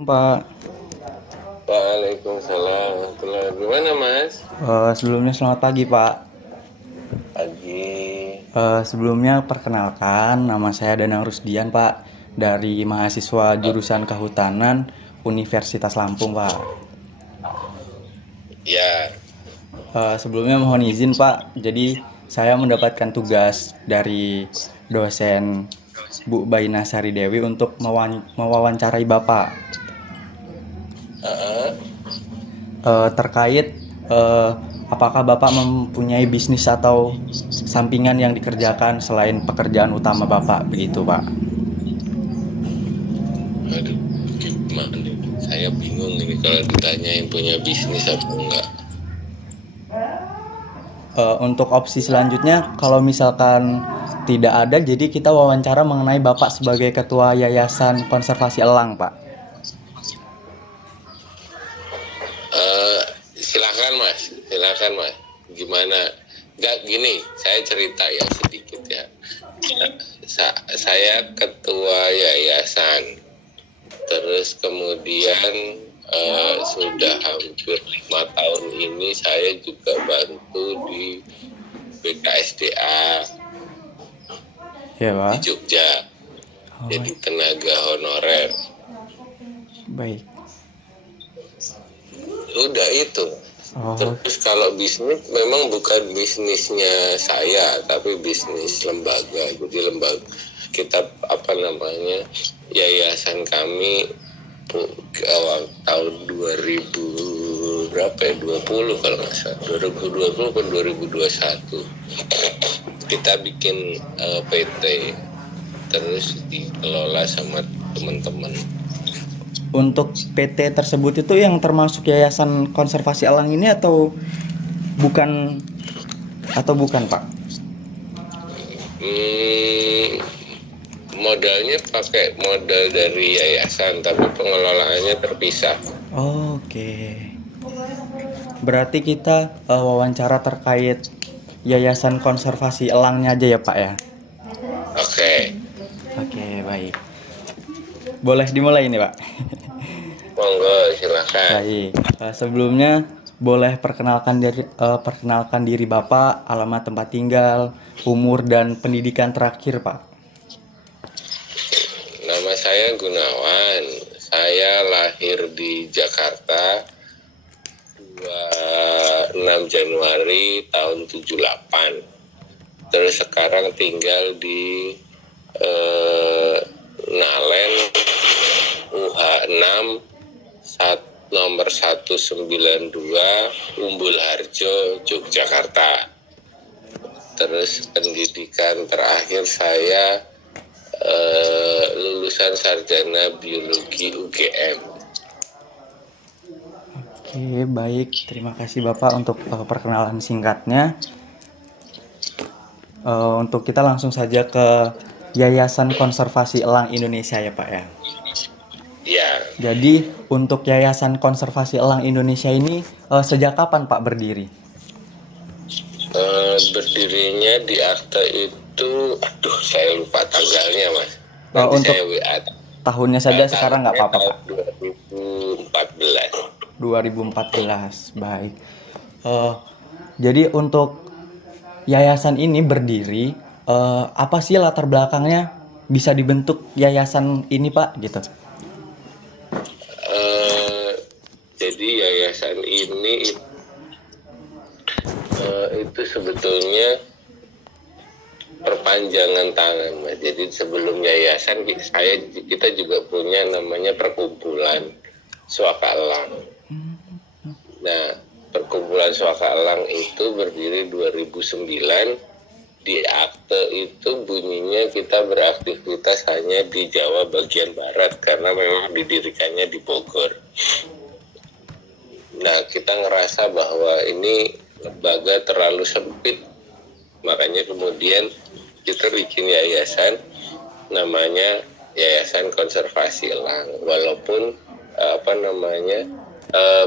Pak. Waalaikumsalam. Gimana Mas? Sebelumnya selamat pagi Pak. Pagi. Sebelumnya perkenalkan, nama saya Danang Rusdian Pak, dari mahasiswa jurusan Kehutanan Universitas Lampung Pak. Ya, Sebelumnya mohon izin Pak, jadi saya mendapatkan tugas dari dosen Bu Baina Sari Dewi untuk mewawancarai Bapak terkait apakah Bapak mempunyai bisnis atau sampingan yang dikerjakan selain pekerjaan utama Bapak, begitu Pak? aduh, gimana nih? Saya bingung ini kalau ditanyain punya bisnis apa enggak. Untuk opsi selanjutnya, kalau misalkan tidak ada, jadi kita wawancara mengenai Bapak sebagai Ketua Yayasan Konservasi Elang, Pak. Silakan Mas. Gimana? Enggak gini, saya cerita ya sedikit ya. Saya ketua yayasan, terus kemudian sudah hampir 5 tahun ini saya juga bantu di BKSDA Ya, di Pak. Jogja, jadi tenaga honorer. Baik. Udah itu. Oh, Terus kalau bisnis memang bukan bisnisnya saya, tapi bisnis lembaga. Jadi lembaga kita yayasan kami awal tahun 2000 berapa ya, 20 kalau nggak salah, 2020 ke 2021 kita bikin PT, terus dikelola sama teman-teman. untuk PT tersebut itu yang termasuk Yayasan Konservasi Elang ini atau bukan Pak? Modalnya pakai modal dari yayasan, tapi pengelolaannya terpisah. Oke. Berarti kita wawancara terkait Yayasan Konservasi Elangnya aja ya Pak ya? Oke. Oke, baik. Boleh dimulai ini Pak? Monggo, silakan. Baik. Sebelumnya boleh perkenalkan diri Bapak, alamat tempat tinggal, umur dan pendidikan terakhir Pak. Nama saya Gunawan. Saya lahir di Jakarta 26 Januari tahun 78. Terus sekarang tinggal di Nalen UH6 nomor 192 Umbul Harjo, Yogyakarta. Terus pendidikan terakhir saya lulusan sarjana biologi UGM. Oke, baik. Terima kasih Bapak untuk perkenalan singkatnya. Untuk kita langsung saja ke Yayasan Konservasi Elang Indonesia ya Pak ya. Ya, Jadi untuk Yayasan Konservasi Elang Indonesia ini sejak kapan Pak berdiri? berdirinya di akte itu, aduh saya lupa tanggalnya Mas. Nanti Untuk saya WA. tahunnya saja sekarang nggak apa-apa Pak. 2014. 2014, baik. Jadi untuk yayasan ini berdiri, apa sih latar belakangnya bisa dibentuk yayasan ini Pak gitu? Jadi yayasan ini itu sebetulnya perpanjangan tangan Mas. Jadi sebelum yayasan kita juga punya namanya perkumpulan Swaka Elang. Nah, perkumpulan Swaka Elang itu berdiri 2009. Di akte itu bunyinya kita beraktivitas hanya di Jawa bagian barat karena memang didirikannya di Bogor. Nah, kita ngerasa bahwa ini lembaga terlalu sempit, makanya kemudian kita bikin yayasan namanya Yayasan Konservasi Elang. Walaupun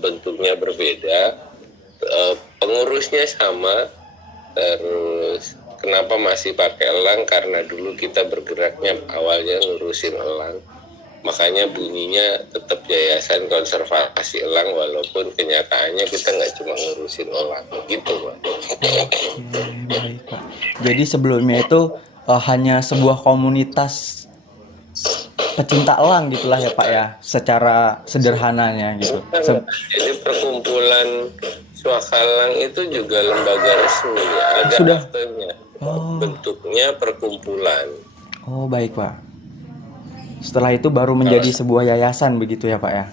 bentuknya berbeda, pengurusnya sama. Terus kenapa masih pakai elang? Karena dulu kita bergeraknya awalnya ngurusin elang. makanya bunyinya tetap Yayasan Konservasi Elang, walaupun kenyataannya kita nggak cuma ngurusin elang gitu Pak. Baik Pak. Jadi sebelumnya itu hanya sebuah komunitas pecinta elang gitulah ya Pak ya, secara sederhananya gitu. Jadi perkumpulan Suaka Elang itu juga lembaga resmi ya, ada Sudah. aktenya. Bentuknya perkumpulan. Oh baik Pak. Setelah itu baru menjadi sebuah yayasan begitu ya Pak ya.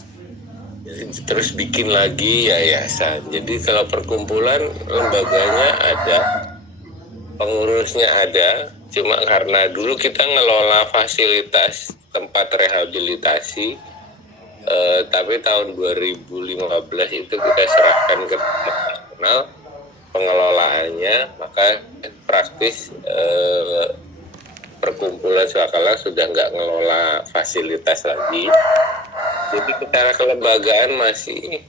Terus bikin lagi yayasan. Jadi kalau perkumpulan lembaganya ada, pengurusnya ada, cuma karena dulu kita ngelola fasilitas tempat rehabilitasi, tapi tahun 2015 itu kita serahkan ke nasional pengelolaannya, maka praktis perkumpulan Suaka Elang sudah nggak ngelola fasilitas lagi. Jadi secara kelembagaan masih,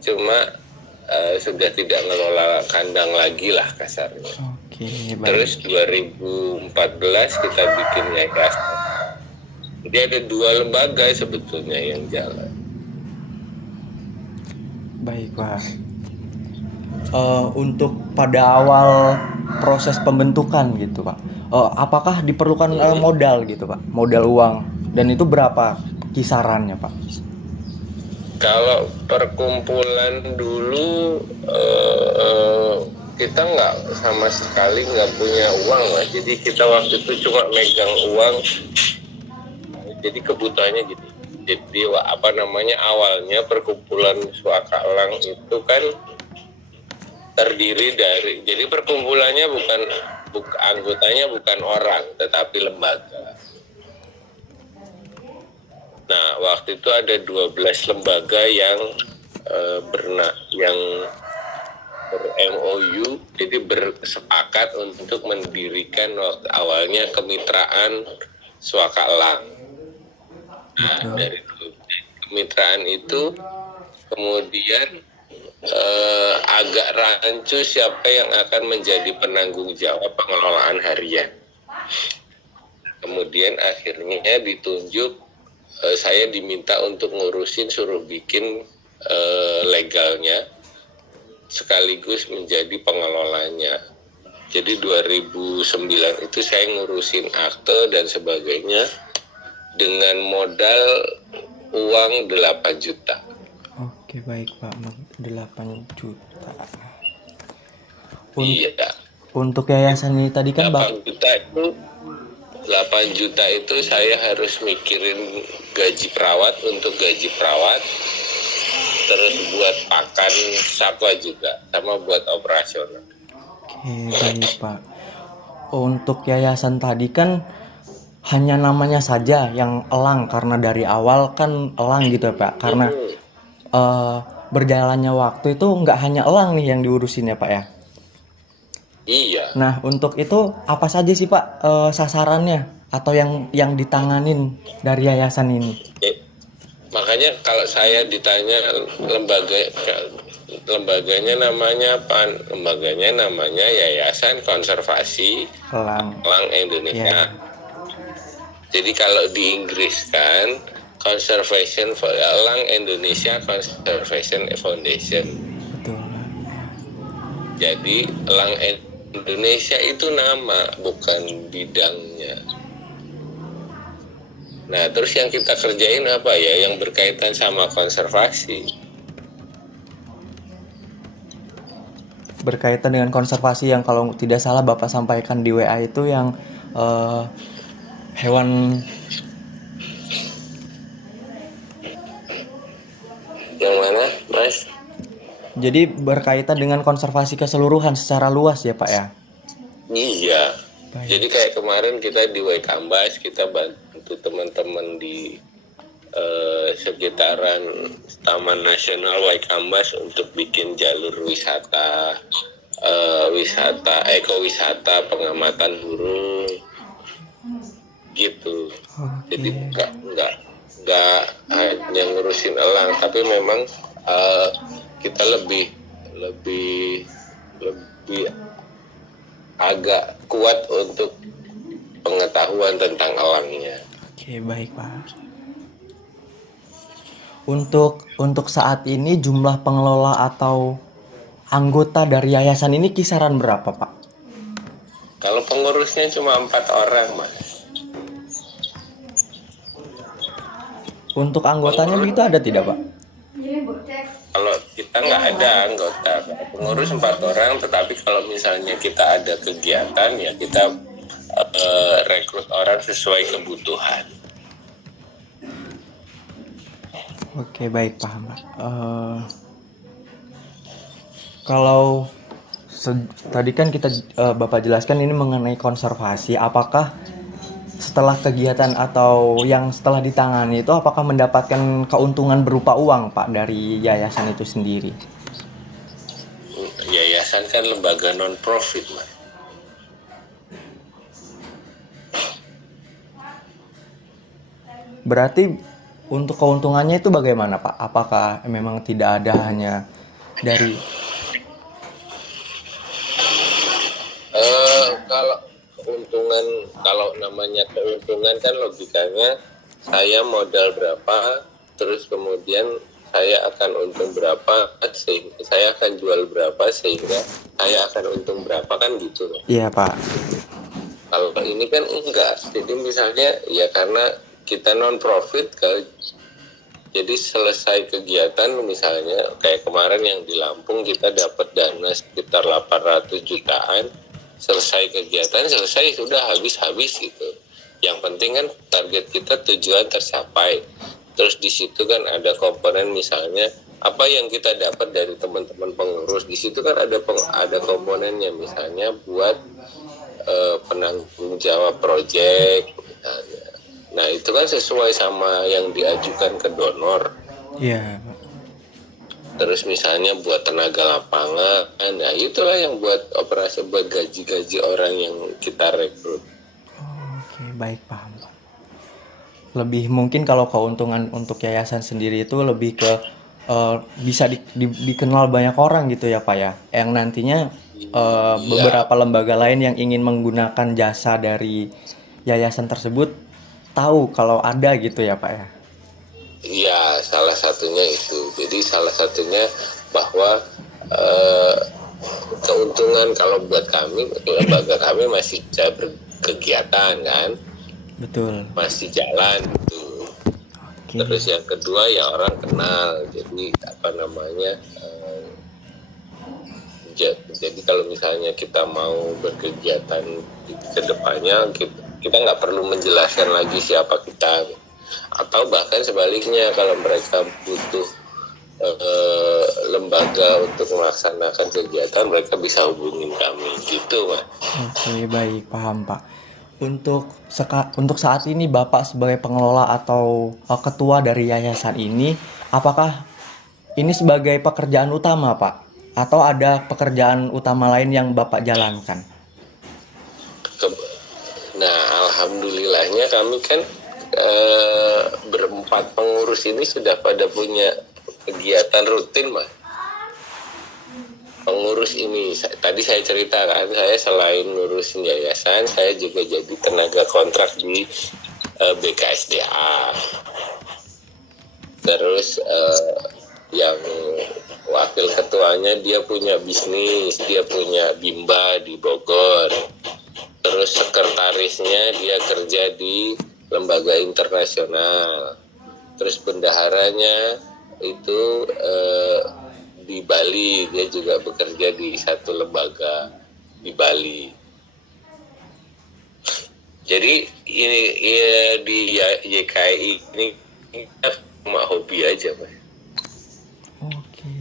cuma sudah tidak ngelola kandang lagi lah kasarnya. Oke, baik. Terus 2014 kita bikin yayasan. Jadi ada 2 lembaga sebetulnya yang jalan. Baik Pak. Untuk pada awal proses pembentukan gitu Pak, apakah diperlukan modal gitu Pak, modal uang, dan itu berapa kisarannya Pak? Kalau perkumpulan dulu kita nggak sama sekali nggak punya uang lah, jadi kita waktu itu cuma megang uang. Jadi kebutuhannya gini, jadi awalnya perkumpulan Suaka Elang itu kan terdiri dari, jadi perkumpulannya bukan anggotanya bukan orang tetapi lembaga. Nah waktu itu ada 12 lembaga yang ber-MOU, jadi bersepakat untuk mendirikan awalnya kemitraan Suaka Elang. Nah, dari kemitraan itu kemudian agak rancu siapa yang akan menjadi penanggung jawab pengelolaan harian. Kemudian akhirnya ditunjuk, saya diminta untuk ngurusin, suruh bikin legalnya sekaligus menjadi pengelolanya. Jadi 2009 itu saya ngurusin akte dan sebagainya dengan modal uang 8 juta. Oke baik Pak, 8 juta. Iya. Untuk yayasan ini tadi kan 8 juta itu saya harus mikirin gaji perawat, untuk gaji perawat, terus buat pakan satwa juga, sama buat operasional. Oke baik Pak. Untuk yayasan tadi kan hanya namanya saja yang elang, karena dari awal kan elang gitu ya Pak. Karena berjalannya waktu itu nggak hanya elang nih yang diurusin ya Pak ya. Iya. Nah untuk itu apa saja sih Pak sasarannya atau yang ditanganin dari yayasan ini? Makanya kalau saya ditanya lembaganya namanya apa? Lembaganya namanya Yayasan Konservasi Elang Indonesia. Ya. Jadi kalau di Inggris kan Conservation for Elang Indonesia Conservation Foundation. Betul. Jadi Elang Indonesia itu nama, bukan bidangnya. Nah, terus yang kita kerjain apa ya? Yang berkaitan sama konservasi. Berkaitan dengan konservasi yang kalau tidak salah Bapak sampaikan di WA itu yang hewan. Yang mana, Mas? Jadi berkaitan dengan konservasi keseluruhan secara luas ya Pak ya? Iya. Baik. Jadi kayak kemarin kita di Waikambas, kita bantu teman-teman di sekitaran Taman Nasional Waikambas untuk bikin jalur wisata, ekowisata, pengamatan burung, gitu. Okay. Jadi nggak hanya ngurusin elang, tapi memang kita lebih agak kuat untuk pengetahuan tentang elangnya. Oke, baik Pak. Untuk saat ini jumlah pengelola atau anggota dari yayasan ini kisaran berapa, Pak? Kalau pengurusnya cuma 4 orang, Mas. Untuk anggotanya begitu ada tidak, Pak? Kalau kita nggak ada anggota, pengurus 4 orang, tetapi kalau misalnya kita ada kegiatan ya kita rekrut orang sesuai kebutuhan. Oke, baik, paham, Pak. Kalau tadi kan kita Bapak jelaskan ini mengenai konservasi, apakah setelah kegiatan atau yang setelah ditangani itu apakah mendapatkan keuntungan berupa uang, Pak, dari yayasan itu sendiri? Yayasan kan lembaga non-profit, Mas. Berarti untuk keuntungannya itu bagaimana, Pak? Apakah memang tidak ada hanya dari kalau keuntungan, kalau namanya keuntungan kan logikanya saya modal berapa, terus kemudian saya akan untung berapa, sehingga saya akan jual berapa, sehingga saya akan untung berapa, kan gitu loh. Iya, Pak. Kalau ini kan enggak. Jadi misalnya ya karena kita non profit, jadi selesai kegiatan misalnya kayak kemarin yang di Lampung kita dapat dana sekitar 800 jutaan, selesai kegiatan, selesai, sudah habis gitu. Yang penting kan target kita, tujuan tercapai. Terus di situ kan ada komponen misalnya apa yang kita dapat dari teman-teman pengurus, di situ kan ada komponennya misalnya buat penanggung jawab proyek misalnya. Nah itu kan sesuai sama yang diajukan ke donor. Iya. Terus misalnya buat tenaga lapangan, nah itulah yang buat operasi, buat gaji-gaji orang yang kita rekrut. Oke, baik, paham, Pak. Lebih mungkin kalau keuntungan untuk yayasan sendiri itu lebih ke bisa dikenal banyak orang gitu ya, Pak ya. Yang nantinya beberapa lembaga lain yang ingin menggunakan jasa dari yayasan tersebut tahu kalau ada gitu ya, Pak ya. Iya, salah satunya itu. Jadi salah satunya bahwa keuntungan kalau buat kami, lembaga kami masih bisa berkegiatan kan. Betul. Masih jalan gitu. Okay. Terus yang kedua ya orang kenal. Jadi apa namanya? Jadi kalau misalnya kita mau berkegiatan ke depannya, kita nggak perlu menjelaskan lagi siapa kita. Atau bahkan sebaliknya, kalau mereka butuh lembaga untuk melaksanakan kegiatan, mereka bisa hubungin kami gitu, Mas. Oke, baik, paham, Pak. Untuk saat ini Bapak sebagai pengelola atau ketua dari yayasan ini, apakah ini sebagai pekerjaan utama, Pak? Atau ada pekerjaan utama lain yang Bapak jalankan? Nah, alhamdulillahnya kami kan berempat pengurus ini sudah pada punya kegiatan rutin, Mas. Pengurus ini, tadi saya ceritakan, saya selain ngurusin yayasan, saya juga jadi tenaga kontrak di BKSDA. Terus yang wakil ketuanya dia punya bisnis, dia punya Bimba di Bogor. Terus sekretarisnya dia kerja di lembaga internasional. Terus bendaharanya itu di Bali, dia juga bekerja di satu lembaga di Bali. Jadi ini ya, di YKI ini cuma hobi aja, Mas. Oke,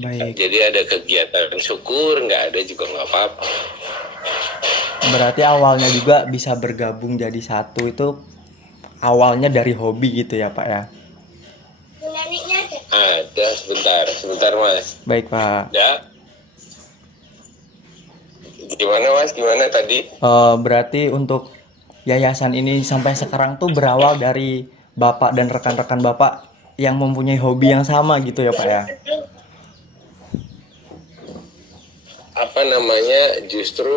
baik. Jadi ada kegiatan syukur, nggak ada juga nggak apa-apa. Berarti awalnya juga bisa bergabung jadi satu itu awalnya dari hobi gitu ya, Pak ya? Ada, sebentar Mas. Baik, Pak. Ya. Gimana Mas? Gimana tadi? Berarti untuk yayasan ini sampai sekarang tuh berawal dari Bapak dan rekan-rekan Bapak yang mempunyai hobi yang sama gitu ya, Pak ya? Apa namanya, justru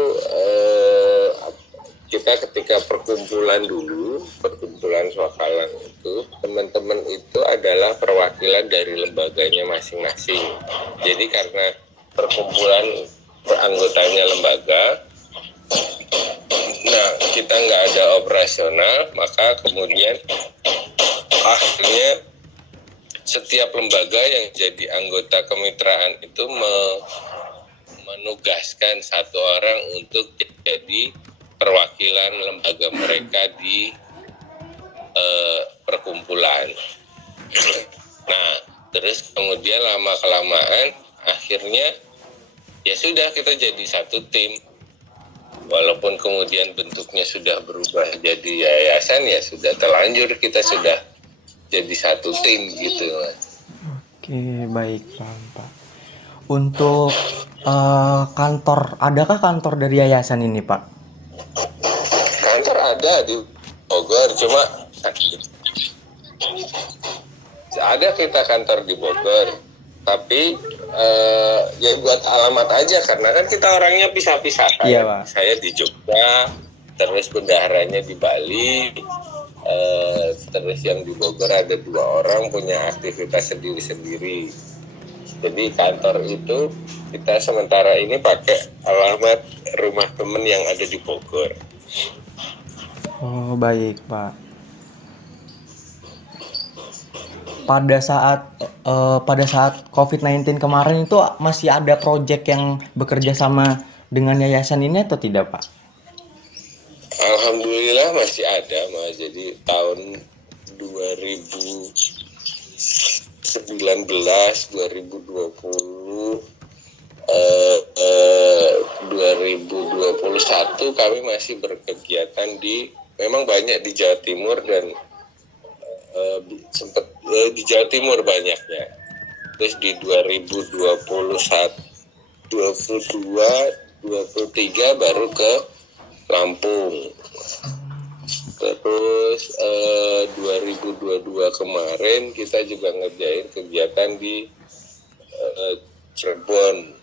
kita ketika perkumpulan Swakalang itu, teman-teman itu adalah perwakilan dari lembaganya masing-masing. Jadi karena perkumpulan anggotanya lembaga, nah kita nggak ada operasional, maka kemudian akhirnya setiap lembaga yang jadi anggota kemitraan itu menugaskan satu orang untuk jadi perwakilan lembaga mereka di perkumpulan. Nah, terus kemudian lama-kelamaan akhirnya ya sudah kita jadi satu tim. Walaupun kemudian bentuknya sudah berubah jadi yayasan, ya sudah terlanjur kita sudah jadi satu tim gitu. Oke, baik Pak. Untuk kantor, adakah kantor dari yayasan ini Pak? Kantor ada di Bogor, cuma ada kita kantor di Bogor, tapi ya buat alamat aja karena kan kita orangnya pisah-pisah. Iya, Pak. Saya di Jogja, terus bendaharanya di Bali, terus yang di Bogor ada 2 orang punya aktivitas sendiri-sendiri. Jadi kantor itu kita sementara ini pakai alamat rumah temen yang ada di Bogor. Oh, baik Pak. Pada saat COVID-19 kemarin itu masih ada proyek yang bekerja sama dengan yayasan ini atau tidak Pak? Alhamdulillah masih ada Mas. Jadi tahun 2019, 2020, 2021 kami masih berkegiatan memang banyak di Jawa Timur dan sempat di Jawa Timur banyaknya. Terus di 2021, 22, 23 baru ke Lampung. Terus 2022 kemarin kita juga ngerjain kegiatan di Cirebon.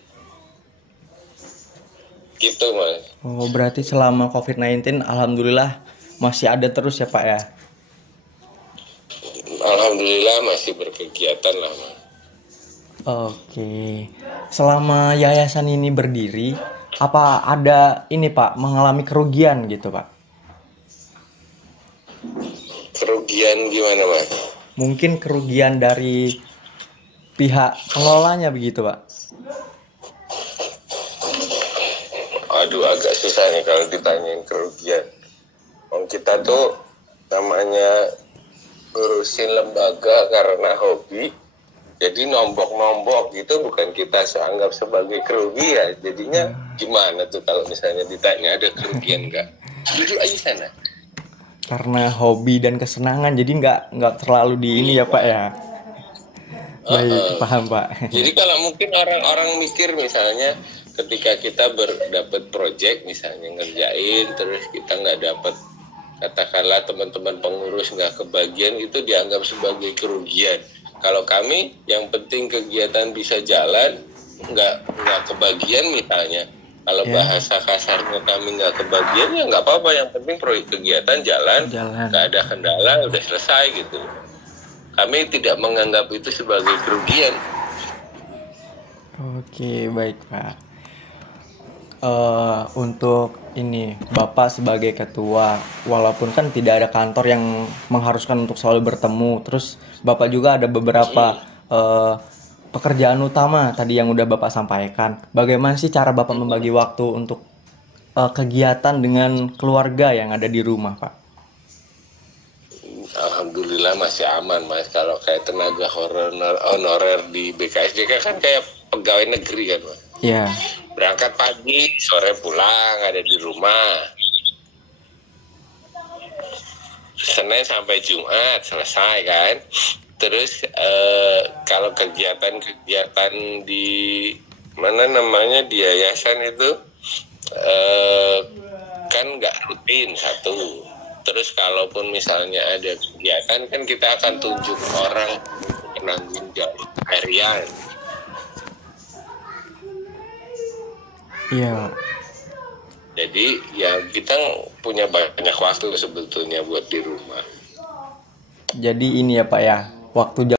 Gitu Mas. Oh, berarti selama COVID-19 alhamdulillah masih ada terus ya Pak ya? Alhamdulillah masih berkegiatan lah Mas. Oke. Selama yayasan ini berdiri, apa ada ini Pak mengalami kerugian gitu Pak? Kerugian gimana Mas? Mungkin kerugian dari pihak pengelolanya begitu Pak? Aduh agak susah nih kalau ditanyain kerugian. Kita tuh namanya ngurusin lembaga karena hobi, jadi nombok-nombok gitu bukan kita anggap sebagai kerugian. Jadinya gimana tuh kalau misalnya ditanya ada kerugian nggak? Duduk aja sana. Karena hobi dan kesenangan jadi nggak terlalu di ini ya Pak ya. Baik, paham Pak. Jadi kalau mungkin orang-orang mikir misalnya ketika kita dapat project misalnya ngerjain terus kita nggak dapat, katakanlah teman-teman pengurus nggak kebagian, itu dianggap sebagai kerugian. Kalau kami yang penting kegiatan bisa jalan, nggak kebagian misalnya. Kalau bahasa kasarnya kami nggak kebagian ya nggak apa-apa, yang penting proyek kegiatan jalan. Nggak ada kendala, udah selesai gitu. Kami tidak menganggap itu sebagai kerugian. Oke, baik Pak. Untuk ini Bapak sebagai ketua, walaupun kan tidak ada kantor yang mengharuskan untuk selalu bertemu, terus Bapak juga ada beberapa pekerjaan utama tadi yang udah Bapak sampaikan. Bagaimana sih cara Bapak membagi waktu untuk kegiatan dengan keluarga yang ada di rumah Pak? Alhamdulillah masih aman Mas. Kalau kayak tenaga honorer di BKSDK kan kayak pegawai negeri kan Mas. Iya. Berangkat pagi, sore pulang, ada di rumah. Senin sampai Jumat selesai kan. Terus kalau kegiatan-kegiatan di mana namanya di yayasan itu kan nggak rutin satu. Terus kalaupun misalnya ada kegiatan kan kita akan tunjuk orang penanggung jawab harian. Iya. Jadi ya kita punya banyak waktu sebetulnya buat di rumah. Jadi ini ya Pak ya, waktu